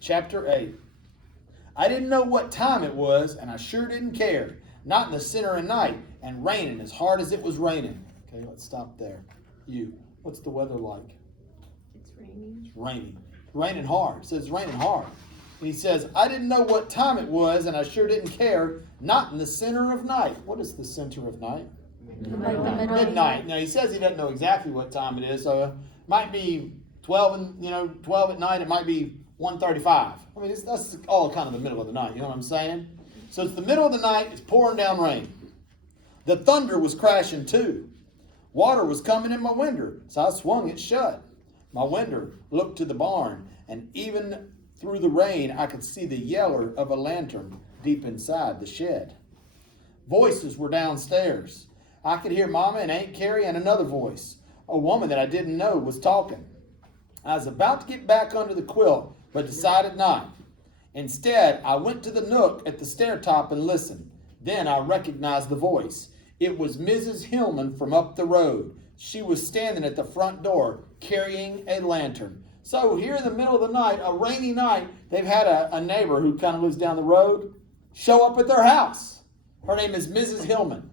chapter 8. I didn't know what time it was, and I sure didn't care. Not in the center of night, and raining as hard as it was raining. Okay, let's stop there. What's the weather like? It's raining. It's raining. It's raining hard. It says it's raining hard. And he says, I didn't know what time it was, and I sure didn't care. Not in the center of night. What is the center of night? Midnight. Now, he says he doesn't know exactly what time it is, so it might be 12 at night. It might be 1:35. I mean, that's all kind of the middle of the night. You know what I'm saying? So it's the middle of the night. It's pouring down rain. The thunder was crashing too. Water was coming in my window, so I swung it shut. My window looked to the barn, and even through the rain, I could see the yeller of a lantern deep inside the shed. Voices were downstairs. I could hear Mama and Aunt Carrie and another voice. A woman that I didn't know was talking. I was about to get back under the quilt, but decided not. Instead, I went to the nook at the stair top and listened. Then I recognized the voice. It was Mrs. Hillman from up the road. She was standing at the front door carrying a lantern. So here in the middle of the night, a rainy night, they've had a neighbor who kind of lives down the road show up at their house. Her name is Mrs. Hillman.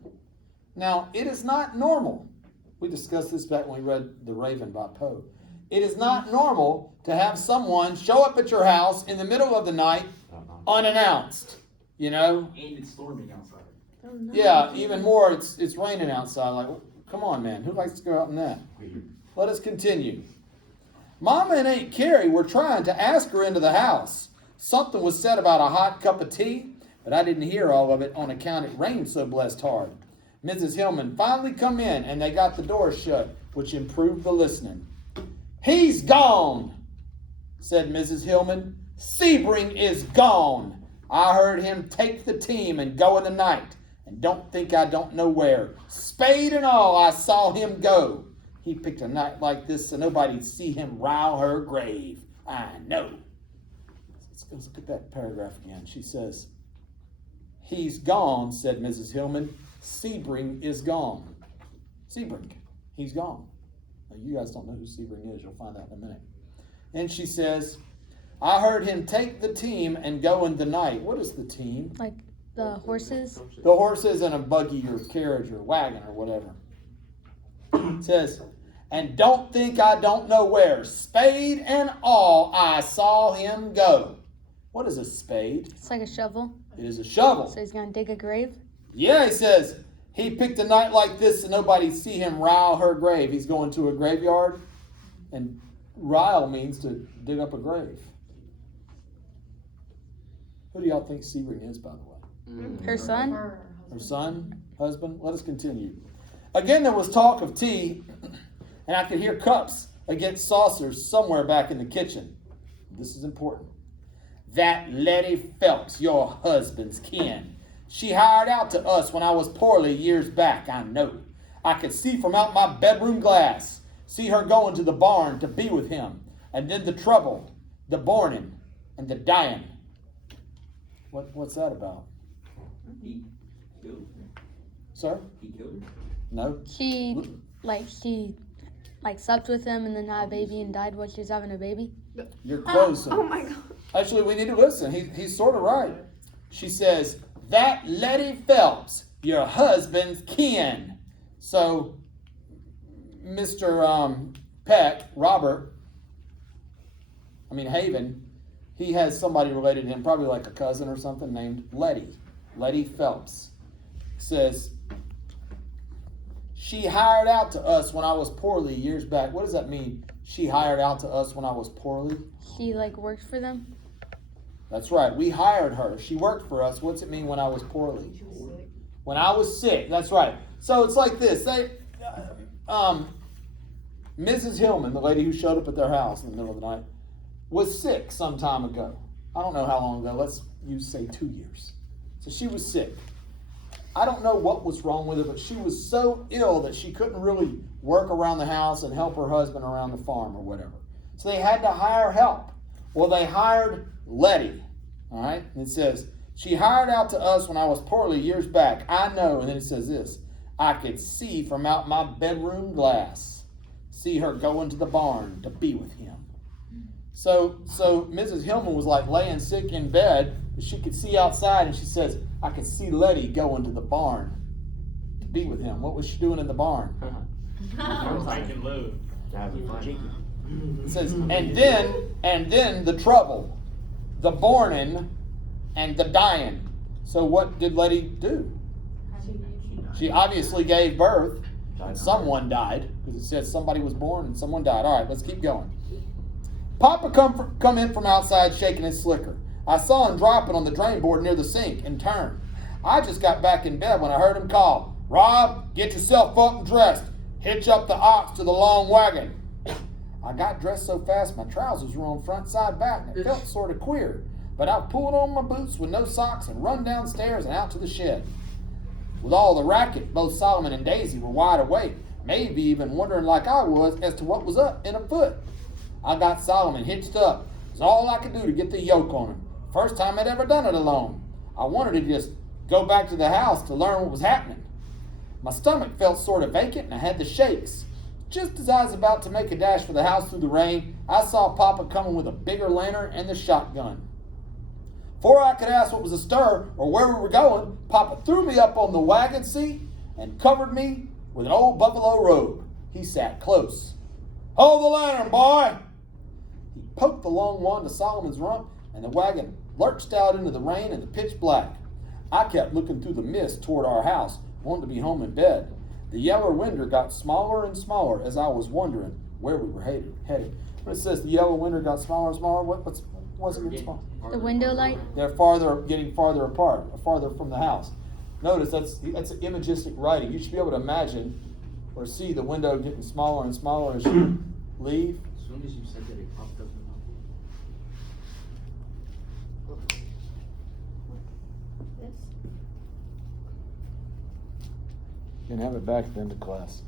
Now, it is not normal. We discussed this back when we read The Raven by Poe. It is not normal to have someone show up at your house in the middle of the night unannounced, you know? And it's storming outside. Oh, no. Yeah, even more, it's raining outside. Like, come on, man. Who likes to go out in that? Let us continue. Mama and Aunt Carrie were trying to ask her into the house. Something was said about a hot cup of tea, but I didn't hear all of it on account it rained so blessed hard. Mrs. Hillman finally come in, and they got the door shut, which improved the listening. He's gone, said Mrs. Hillman. Sebring is gone. I heard him take the team and go in the night, and don't think I don't know where. Spade and all, I saw him go. He picked a night like this so nobody'd see him row her grave. I know. Let's look at that paragraph again. She says, he's gone, said Mrs. Hillman. Sebring is gone. Sebring, he's gone. Now, you guys don't know who Sebring is. You'll find out in a minute. And she says, I heard him take the team and go in the night. What is the team? Like the horses? The horses and a buggy or carriage or wagon or whatever. It says, and don't think I don't know where. Spade and all, I saw him go. What is a spade? It's like a shovel. It is a shovel. So he's going to dig a grave? Yeah, he says, he picked a night like this so nobody see him row her grave. He's going to a graveyard, and rile means to dig up a grave. Who do y'all think Sebring is, by the way? Her son? Her son, husband? Let us continue. Again, there was talk of tea, and I could hear cups against saucers somewhere back in the kitchen. This is important. That Letty Phelps, your husband's kin. She hired out to us when I was poorly years back, I know. I could see from out my bedroom glass, see her going to the barn to be with him, and then the trouble, the borning, and the dying. What's that about? He killed her. Sir? He killed her. No? She slept with him and then had a baby and died while she was having a baby. You're close. Oh my God. Actually, we need to listen. He's sort of right. She says, that Letty Phelps, your husband's kin. So, Mr. Peck, Haven, he has somebody related to him, probably like a cousin or something, named Letty Phelps. Says, she hired out to us when I was poorly years back. What does that mean? She hired out to us when I was poorly? She worked for them? That's right. We hired her. She worked for us. What's it mean when I was poorly? When I was sick. That's right. So it's like this. Mrs. Hillman, the lady who showed up at their house in the middle of the night, was sick some time ago. I don't know how long ago. Let's say 2 years. So she was sick. I don't know what was wrong with her, but she was so ill that she couldn't really work around the house and help her husband around the farm or whatever. So they had to hire help. Well, they hired Letty. All right? And it says, she hired out to us when I was poorly years back. I know. And then it says this. I could see from out my bedroom glass, see her going to the barn to be with him. So Mrs. Hillman was like laying sick in bed, but she could see outside, and she says, I could see Letty go into the barn to be with him. What was she doing in the barn? Taking load. It says, and then the trouble, the borning, and the dying. So what did Letty do? She obviously gave birth, and someone died, because it says somebody was born and someone died. All right, let's keep going. Papa come in from outside shaking his slicker. I saw him dropping on the drain board near the sink and turned. I just got back in bed when I heard him call, Rob, get yourself up and dressed. Hitch up the ox to the long wagon. I got dressed so fast my trousers were on front side back and it felt sort of queer. But I pulled on my boots with no socks and run downstairs and out to the shed. With all the racket, both Solomon and Daisy were wide awake, maybe even wondering like I was as to what was up in afoot. I got Solomon hitched up. It was all I could do to get the yoke on him. First time I'd ever done it alone. I wanted to just go back to the house to learn what was happening. My stomach felt sort of vacant and I had the shakes. Just as I was about to make a dash for the house through the rain, I saw Papa coming with a bigger lantern and the shotgun. Before I could ask what was astir or where we were going, Papa threw me up on the wagon seat and covered me with an old buffalo robe. He sat close. Hold the lantern, boy! He poked the long wand to Solomon's rump, and the wagon lurched out into the rain and the pitch black. I kept looking through the mist toward our house, wanting to be home in bed. The yellow window got smaller and smaller as I was wondering where we were headed. When it says the yellow window got smaller and smaller, what's it getting smaller? The window light? They're getting farther apart, farther from the house. Notice that's imagistic writing. You should be able to imagine or see the window getting smaller and smaller as you leave. As soon as you said that, it popped up in my This. You can have it back at the end of class.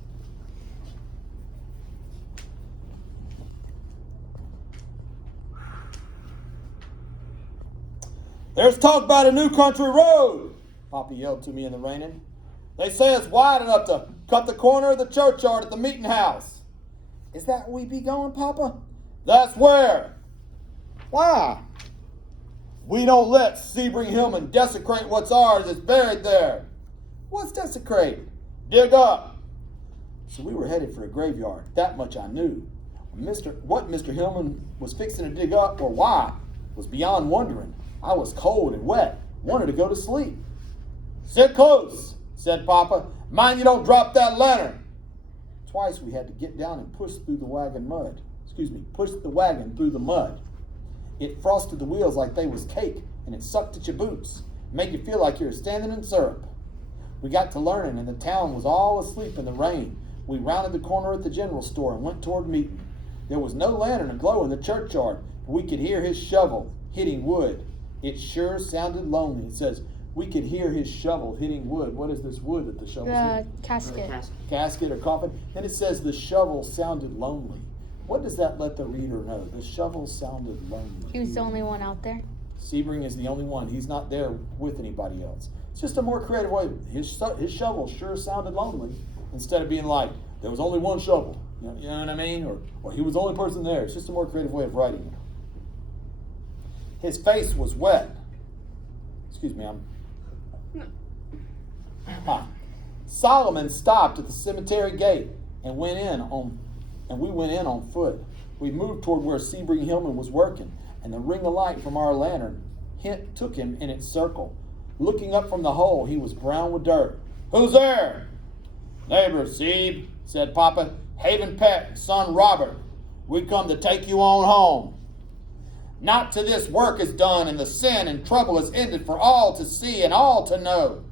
There's talk about a new country road, Papa yelled to me in the raining. They say it's wide enough to cut the corner of the churchyard at the meeting house. Is that where we be going, Papa? That's where. Why? We don't let Sebring Hillman desecrate what's ours that's buried there. What's desecrate? Dig up. So we were headed for a graveyard. That much I knew. What Mr. Hillman was fixing to dig up or why was beyond wondering. I was cold and wet, wanted to go to sleep. Sit close, said Papa. Mind you don't drop that lantern. Twice we had to get down and push the wagon through the mud. It frosted the wheels like they was cake, and it sucked at your boots, make you feel like you were standing in syrup. We got to learning, and the town was all asleep in the rain. We rounded the corner at the general store and went toward meeting. There was no lantern aglow in the churchyard, but we could hear his shovel hitting wood. It sure sounded lonely. It says, we could hear his shovel hitting wood. What is this wood that the shovel's hitting? Casket. Casket or coffin. Then it says the shovel sounded lonely. What does that let the reader know? The shovel sounded lonely. He was the only one out there. Sebring is the only one. He's not there with anybody else. It's just a more creative way. His shovel sure sounded lonely instead of being like, there was only one shovel. You know what I mean? Or he was the only person there. It's just a more creative way of writing it. His face was wet. Excuse me, Solomon stopped at the cemetery gate and we went in on foot. We moved toward where Sebring Hillman was working, and the ring of light from our lantern took him in its circle. Looking up from the hole, he was brown with dirt. Who's there? Neighbor, Sebe, said Papa. Haven Pet and son Robert. We come to take you on home. Not till this work is done and the sin and trouble is ended for all to see and all to know.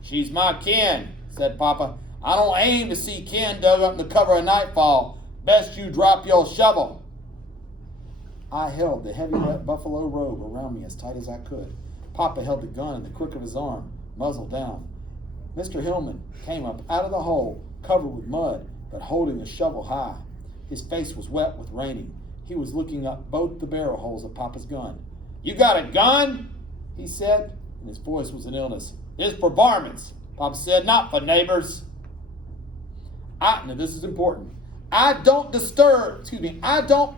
She's my kin, said Papa. I don't aim to see kin dug up in the cover of nightfall. Best you drop your shovel. I held the heavy wet buffalo robe around me as tight as I could. Papa held the gun in the crook of his arm, muzzle down. Mr. Hillman came up out of the hole, covered with mud, but holding the shovel high. His face was wet with raining. He was looking up both the barrel holes of Papa's gun. You got a gun? He said, and his voice was an illness. It's for varmints, Papa said, not for neighbors. Now this is important. I don't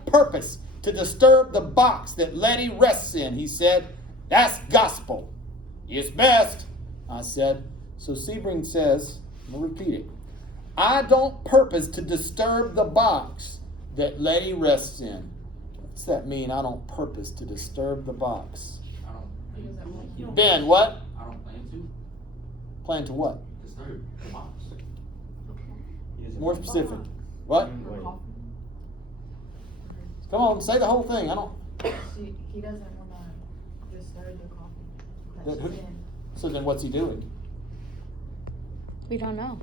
purpose to disturb the box that Letty rests in, he said. That's gospel. It's best, I said. So Sebring says, I'm going to repeat it. I don't purpose to disturb the box that Letty rests in. What's that mean? I don't purpose to disturb the box. I don't plan to. Ben, what? I don't plan to. Plan to what? Disturb the box. More specific. What? Come on, say the whole thing. I don't. He doesn't want to disturb the coffee. That who- So then what's he doing? We don't know.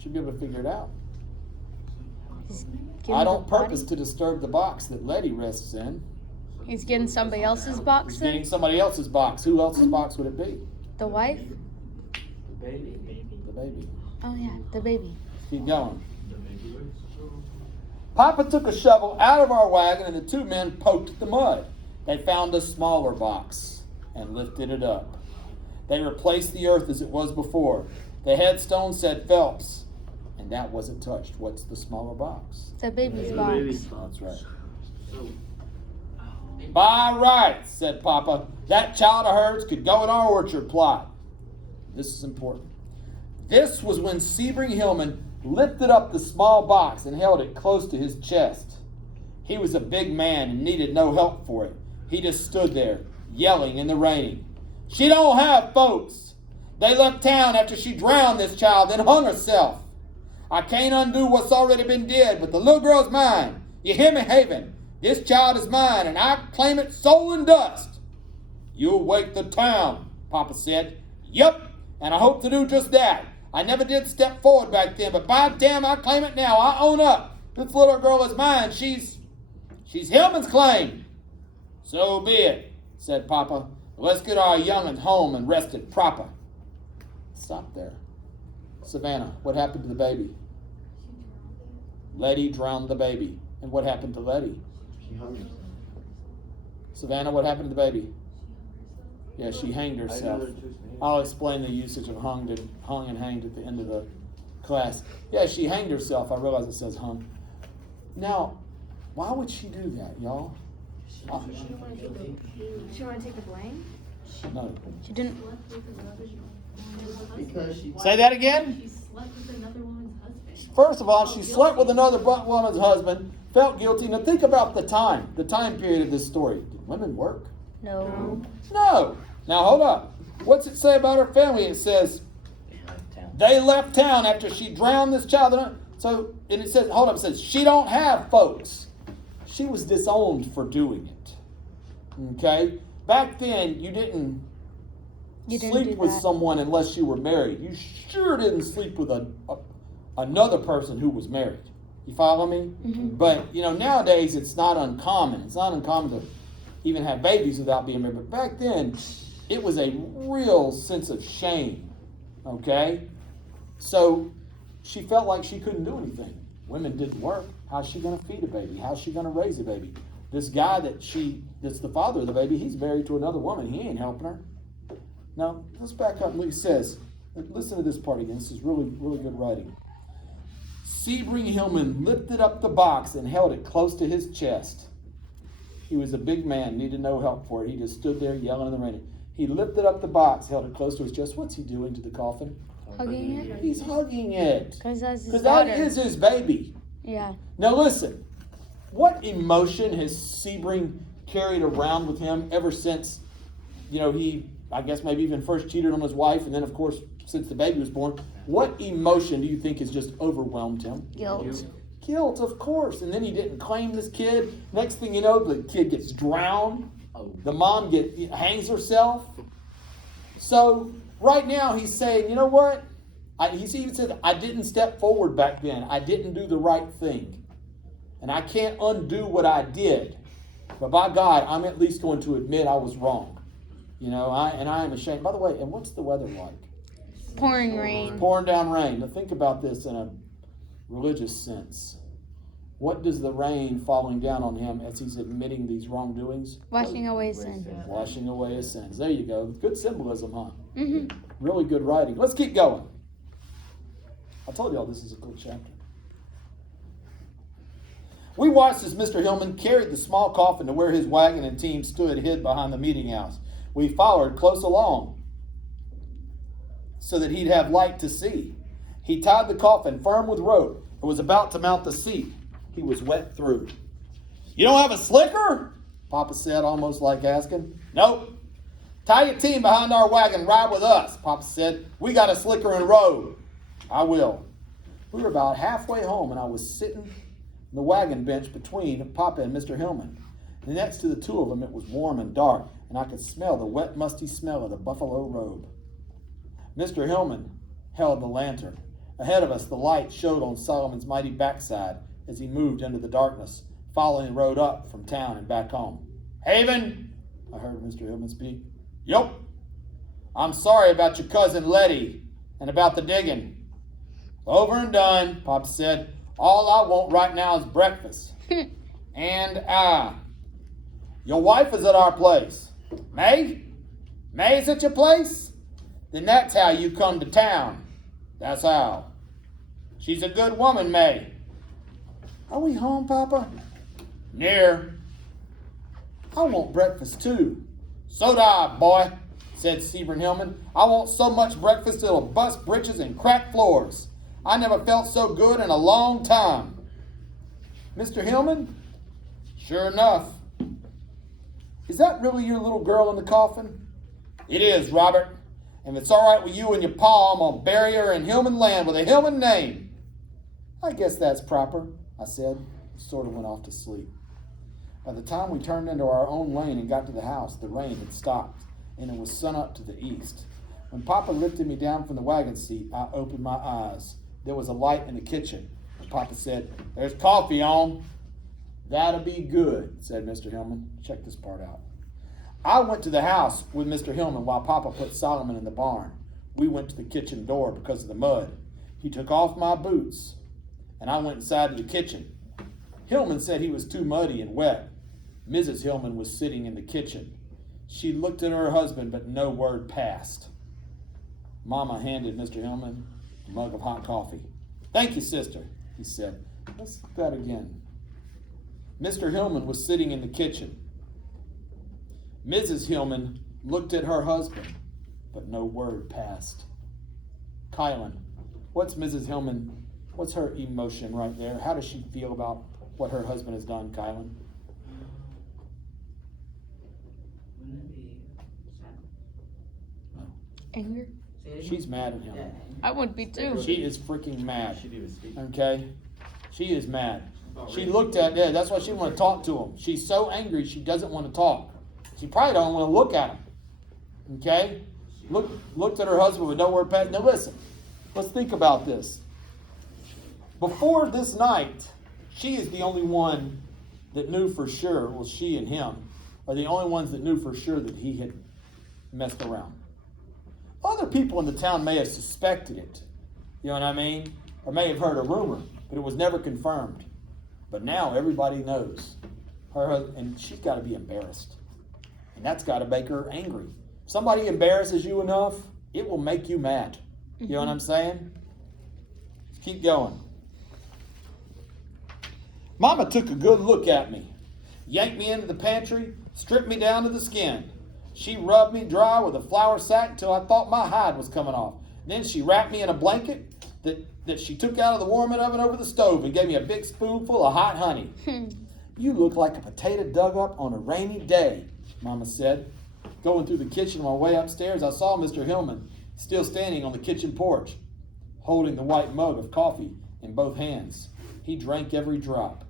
Should be able to figure it out. He's I getting don't the body. purpose to disturb the box that Letty rests in. He's getting somebody else's box He's then? getting somebody else's box. Who else's box would it be? The wife? The baby. The baby. Oh yeah, the baby. Keep going. The baby. Papa took a shovel out of our wagon and the two men poked at the mud. They found a smaller box and lifted it up. They replaced the earth as it was before. The headstone said Phelps, and that wasn't touched. What's the smaller box? The baby's box. That's right. So, By rights, said Papa, that child of hers could go in our orchard plot. This is important. This was when Sebring Hillman lifted up the small box and held it close to his chest. He was a big man and needed no help for it. He just stood there, yelling in the rain. She don't have folks. They left town after she drowned this child, then hung herself. I can't undo what's already been did, but the little girl's mine. You hear me, Haven? This child is mine, and I claim it soul and dust. You'll wake the town, Papa said. Yup, and I hope to do just that. I never did step forward back then, but by damn, I claim it now. I own up. This little girl is mine. She's Hillman's claim. So be it, said Papa. Let's get our young'uns home and rested proper. Stop there. Savannah, what happened to the baby? Letty drowned the baby. And what happened to Letty? she hung herself. Savannah, what happened to the baby? Yeah, she hanged herself. I'll explain the usage of hung and hanged at the end of the class. Yeah, she hanged herself. I realize it says hung. Now, why would she do that, y'all? She don't want to take the blame. No. She didn't. Because she. Say that again? She slept with another woman's husband. First of all, she slept with another woman's husband, felt guilty. Now think about the time period of this story. Did women work? No. No. Now hold up. What's it say about her family? It says they left town after she drowned this child. So, and it says, hold up, it says she don't have folks. She was disowned for doing it. Okay? Back then, you didn't sleep with someone unless you were married. You sure didn't sleep with another person who was married. You follow me? Mm-hmm. But, nowadays it's not uncommon. It's not uncommon to even have babies without being married. But back then, it was a real sense of shame. Okay? So, she felt like she couldn't do anything. Women didn't work. How's she going to feed a baby? How's she going to raise a baby? This guy that's the father of the baby, he's married to another woman. He ain't helping her. Now, let's back up. Look, it says, listen to this part again. This is really, really good writing. Sebring Hillman lifted up the box and held it close to his chest. He was a big man, needed no help for it. He just stood there yelling in the rain. He lifted up the box, held it close to his chest. What's he doing to the coffin? Hugging it? He's hugging it. Because that's his Because daughter. that is his baby. Yeah. Now listen, what emotion has Sebring carried around with him ever since, he, I guess maybe even first cheated on his wife, and then of course, since the baby was born, what emotion do you think has just overwhelmed him? Guilt. Guilt, of course. And then he didn't claim this kid. Next thing you know, the kid gets drowned. The mom hangs herself. So right now he's saying, you know what? He even said, I didn't step forward back then. I didn't do the right thing. And I can't undo what I did. But by God, I'm at least going to admit I was wrong. I am ashamed. By the way, and what's the weather like? Pouring rain. Pouring down rain. Now think about this in a religious sense. What does the rain falling down on him as he's admitting these wrongdoings? Washing away sin. Washing away his sins. There you go. Good symbolism, huh? Mm-hmm. Really good writing. Let's keep going. I told y'all this is a good chapter. We watched as Mr. Hillman carried the small coffin to where his wagon and team stood hid behind the meeting house. We followed close along so that he'd have light to see. He tied the coffin firm with rope and was about to mount the seat. He was wet through. You don't have a slicker? Papa said, almost like asking. Nope. Tie your team behind our wagon, ride with us, Papa said. We got a slicker and road. I will. We were about halfway home, and I was sitting on the wagon bench between Papa and Mr. Hillman. And next to the two of them, it was warm and dark, and I could smell the wet, musty smell of the buffalo robe. Mr. Hillman held the lantern. Ahead of us, the light showed on Solomon's mighty backside as he moved into the darkness, following the road up from town and back home. Haven, I heard Mr. Hillman speak. Yup. I'm sorry about your cousin Letty and about the digging. Over and done, Pop said. All I want right now is breakfast. And your wife is at our place. May? May's at your place? Then that's how you come to town. That's how. She's a good woman, May. Are we home, Papa? Near. I want breakfast too. So do I, boy, said Stephen Hillman. I want so much breakfast it'll bust britches and crack floors. I never felt so good in a long time. Mr. Hillman? Sure enough. Is that really your little girl in the coffin? It is, Robert. And if it's all right with you and your pa, I'm going to bury her in Hillman land with a Hillman name. I guess that's proper, I said, and sort of went off to sleep. By the time we turned into our own lane and got to the house, the rain had stopped, and it was sun up to the east. When Papa lifted me down from the wagon seat, I opened my eyes. There was a light in the kitchen. Papa said, There's coffee on. That'll be good, said Mr. Hillman. Check this part out. I went to the house with Mr. Hillman while Papa put Solomon in the barn. We went to the kitchen door because of the mud. He took off my boots, and I went inside to the kitchen. Hillman said he was too muddy and wet. Mrs. Hillman was sitting in the kitchen. She looked at her husband, but no word passed. Mama handed Mr. Hillman a mug of hot coffee. Thank you, sister, he said. Let's do that again. Mr. Hillman was sitting in the kitchen. Mrs. Hillman looked at her husband, but no word passed. Kylan, what's Mrs. Hillman, what's her emotion right there? How does she feel about what her husband has done, Kylan? Wouldn't it be sad? Anger? She's mad at him. I would be too. She is freaking mad. She didn't even speak. Okay? She is mad. Oh, She really? looked at that. That's why she didn't want to talk to him. She's so angry she doesn't want to talk. She probably don't want to look at him. Okay? Looked at her husband with no word passed. Now listen, let's think about this. Before this night, she is the only one that knew for sure, well, she and him are the only ones that knew for sure that he had messed around. Other people in the town may have suspected it, you know what I mean? Or may have heard a rumor, but it was never confirmed. But now everybody knows. Her husband, and she's got to be embarrassed. And that's got to make her angry. If somebody embarrasses you enough, it will make you mad. You know what I'm saying? Let's keep going. Mama took a good look at me, yanked me into the pantry, stripped me down to the skin. She rubbed me dry with a flour sack until I thought my hide was coming off. Then she wrapped me in a blanket that she took out of the warming oven over the stove and gave me a big spoonful of hot honey. You look like a potato dug up on a rainy day, Mama said. Going through the kitchen on my way upstairs, I saw Mr. Hillman still standing on the kitchen porch, holding the white mug of coffee in both hands. He drank every drop.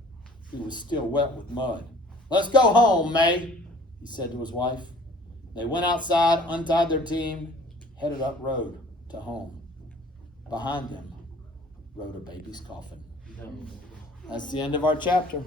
He was still wet with mud. Let's go home, May, he said to his wife. They went outside, untied their team, headed up road to home. Behind them rode a baby's coffin. That's the end of our chapter.